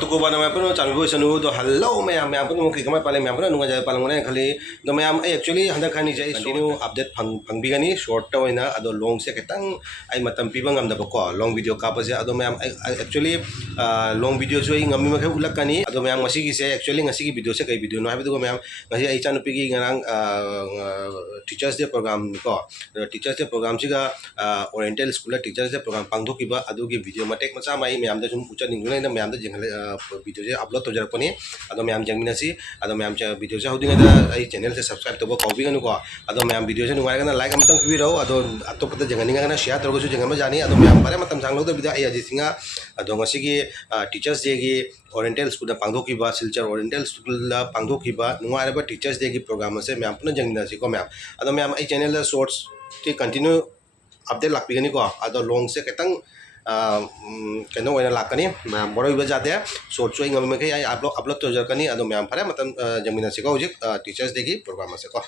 तुको बाना मैं पुनो चांगो सनु तो हेलो मैं पुनो मुखी कमाय पाले मैं पुनो नुंगा जाय पाले मुने खाली तो मैं एक्चुअली हंदा खानी जाय कंटिन्यू अपडेट फंगबिगनी शॉर्ट तो होइना अदो लॉन्ग से खतंग आई मतम पिबा ngamdabako long video kapase ado मैं actually long video so ngami ma ulakani ado मैं ngasi gi se actually ngasi gi video se kai video no habidu मैं ngasi ai chanu pigi ngarang teachers day program ko teachers day program siga oriental school teachers day program pangthokiba adu gi video matek macha mai मैं amda sum ucha ningulai na मैं amda jingle video se upload to jarakoni ado मैं am jangminasi ado मैं am cha video se hodinga da ai channel se subscribe to ko biganu ko ado मैं am video se nungai gana like amtang pibi raw ado atopata janganinga gana share to ko jangama jani ado मैं am pare matam sang log da bida ai aji singa ado ngasi gi teachers day gi oriental school da pangthokiba silchar oriental school la pangthokiba nungai ba teachers day gi program se मैं am puna jangminasi ko मैं ado मैं am ai channel la shorts ke continue update lakpigani ko ado long se ketang कनो वैना लाकनी मैं बड़ो इबा जाते हैं short show इंगम में कहीं अपलोड तो जरकनी अदो मैं फरे मतलब जमीन से को उजिक टीचर्स डे की प्रोग्राम से को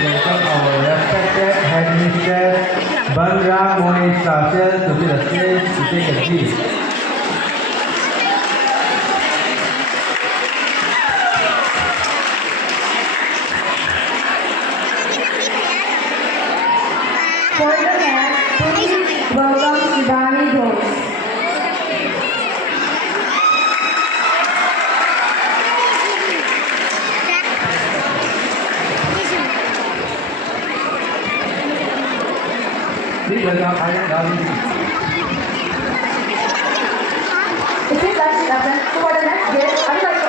welcome our respected headmistress Banram Moe Sasel to the stage to take a seat. For the next, please welcome Shivani Ghosh. Please welcome Ayan Ravi. It is like 11. So for the next guest, I would like to...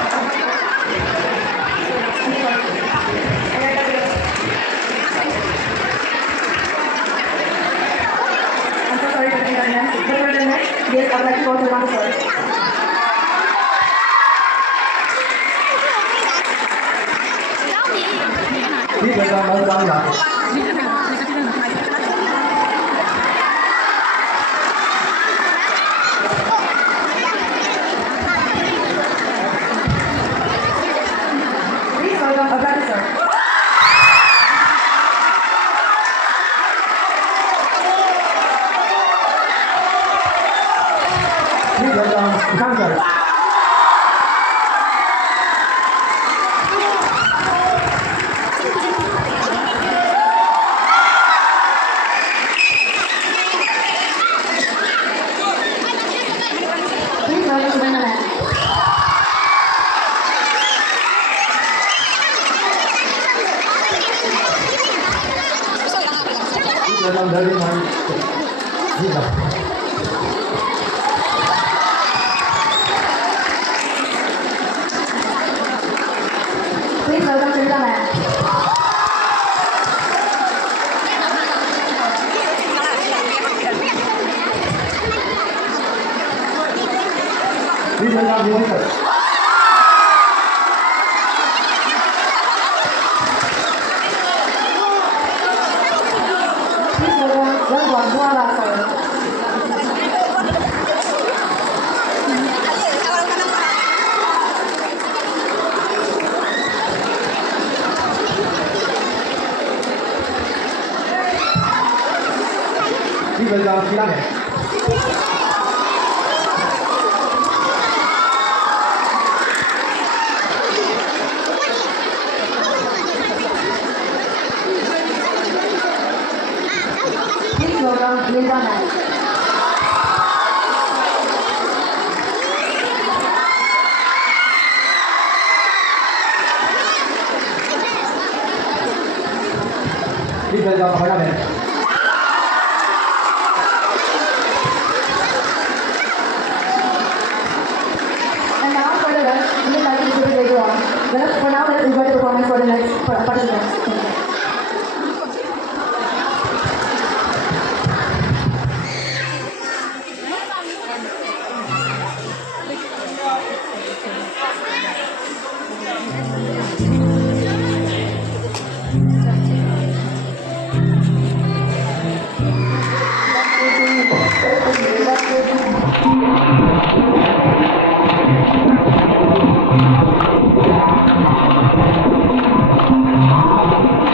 I'm so sorry for the inconvenience. But for the next guest, I would like to go to one first. Please welcome Malcolm Yap. Please welcome Abraham sir. Please welcome Ishan sir. Please welcome Subrahmanyam. Please welcome Darwin Moe. Please welcome Sunita ma'am. Please welcome Vimal sir. Please welcome Rangwan Buala sir. Please welcome Sheila ma'am. Please welcome Linda ma'am. Please welcome Aparna ma'am. And now for the rest, we would like to introduce later on. For now, let's enjoy the performance for the next participants. Thank you.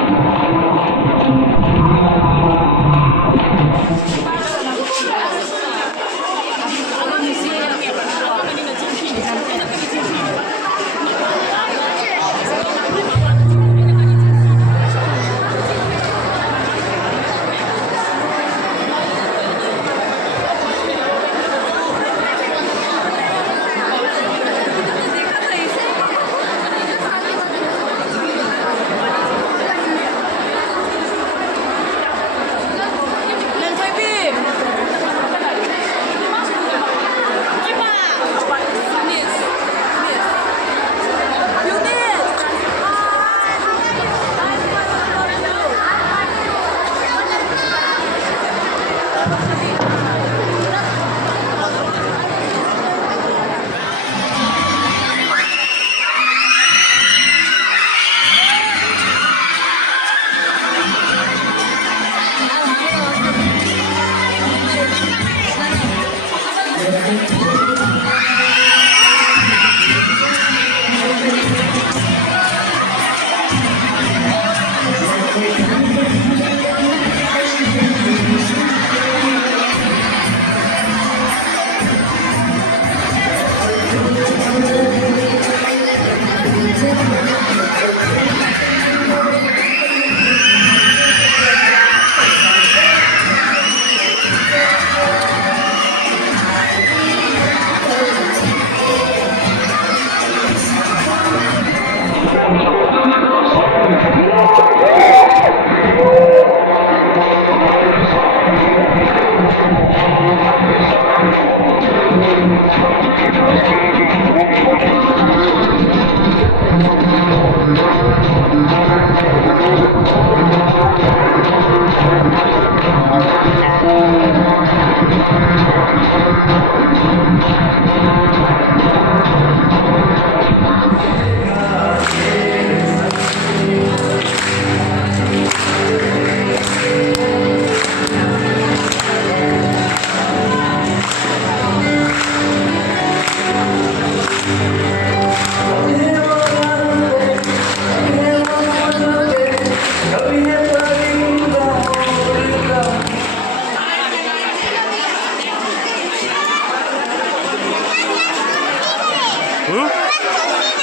Hmm?